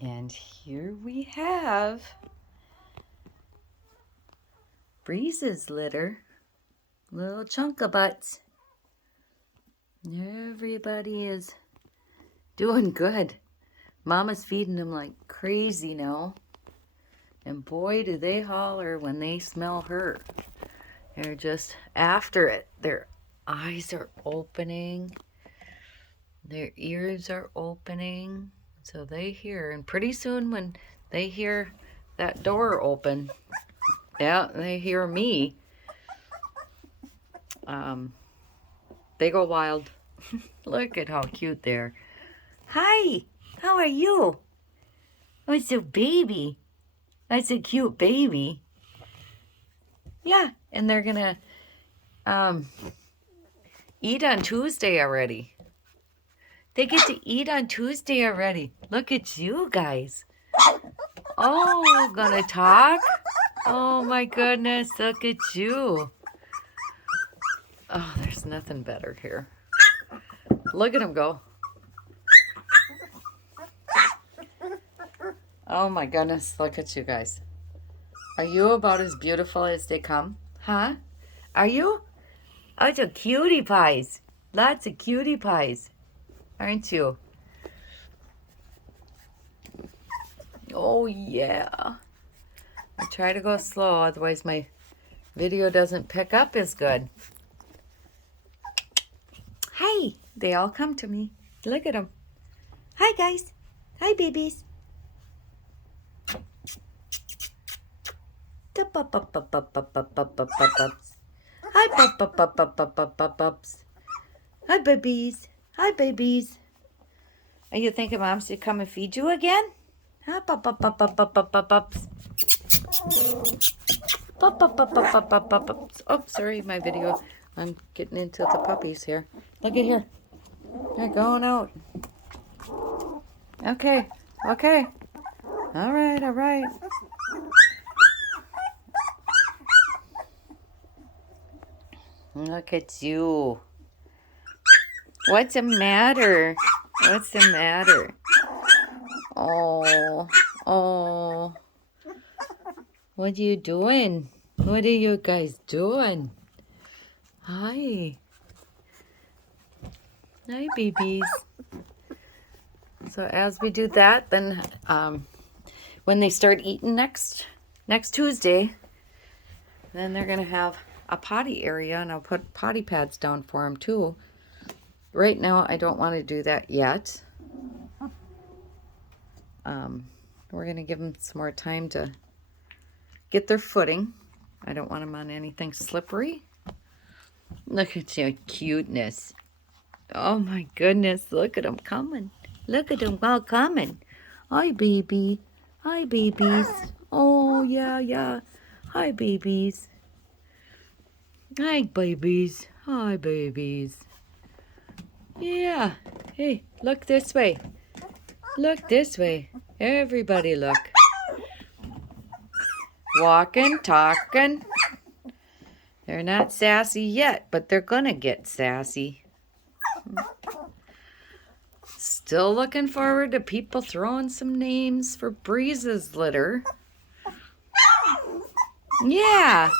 And here we have Breeze's litter. Little chunk of butts. Everybody is doing good. Mama's feeding them like crazy now. And boy, do they holler when they smell her. They're just after it. Their eyes are opening. Their ears are opening. So they hear. And pretty soon when they hear that door open, yeah, they hear me. They go wild. Look at how cute they are. Hi, how are you? Oh, it's a baby. That's a cute baby. Yeah, and they're gonna eat on Tuesday already. They get to eat on Tuesday already. Look at you guys. Oh, gonna talk? Oh my goodness, look at you. Oh, there's nothing better here. Look at them go. Oh my goodness, look at you guys. Are you about as beautiful as they come? Huh? Are you? Oh, it's a cutie pies. Lots of cutie pies. Aren't you? Oh yeah. I try to go slow, otherwise my video doesn't pick up as good. Hi, they all come to me. Look at them. Hi guys. Hi babies. Hi Hi babies. Hi babies. Are you thinking Mom should come and feed you again? Huh? Oh, sorry, my video. I'm getting into the puppies here. Look at here. They're going out. Okay. Okay. All right. All right. Look at you. What's the matter? What's the matter? Oh. Oh. What are you doing? What are you guys doing? Hi. Hi, babies. So as we do that, then when they start eating next Tuesday, then they're going to have a potty area, and I'll put potty pads down for them too. Right now, I don't want to do that yet. We're going to give them some more time to get their footing. I don't want them on anything slippery. Look at your cuteness. Oh my goodness, look at them coming. Look at them all coming. Hi, baby. Hi, babies. Oh, yeah, yeah. Hi, babies. Hi, babies. Hi, babies. Yeah. Hey, look this way. Look this way. Everybody look. Walking, talking. They're not sassy yet, but they're gonna get sassy. Still looking forward to people throwing some names for Breeze's litter. Yeah.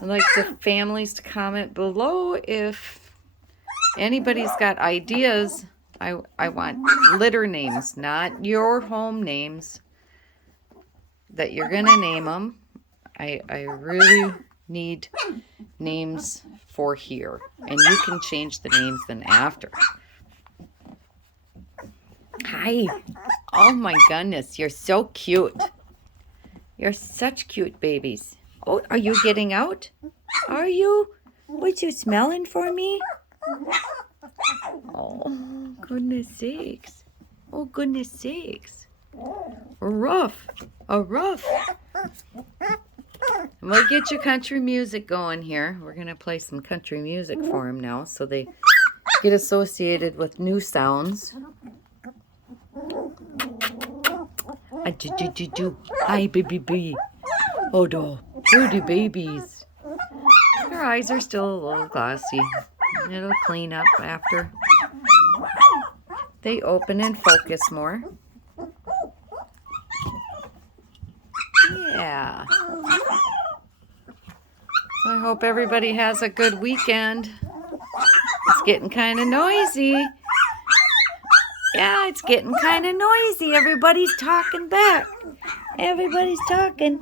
I'd like the families to comment below if anybody's got ideas. I want litter names, not your home names, that you're going to name them. I really need names for here. And you can change the names then after. Hi. Oh my goodness, you're so cute. You're such cute babies. Oh, are you getting out? Are you? What you smelling for me? Oh, goodness sakes. Oh, goodness sakes. A rough. A rough. We'll get your country music going here. We're going to play some country music for them now so they get associated with new sounds. Hi, baby. Oh, no. Pretty babies. Their eyes are still a little glossy. It'll clean up after. they open and focus more. Yeah. So I hope everybody has a good weekend. It's getting kind of noisy. Yeah, it's getting kind of noisy. Everybody's talking back. Everybody's talking.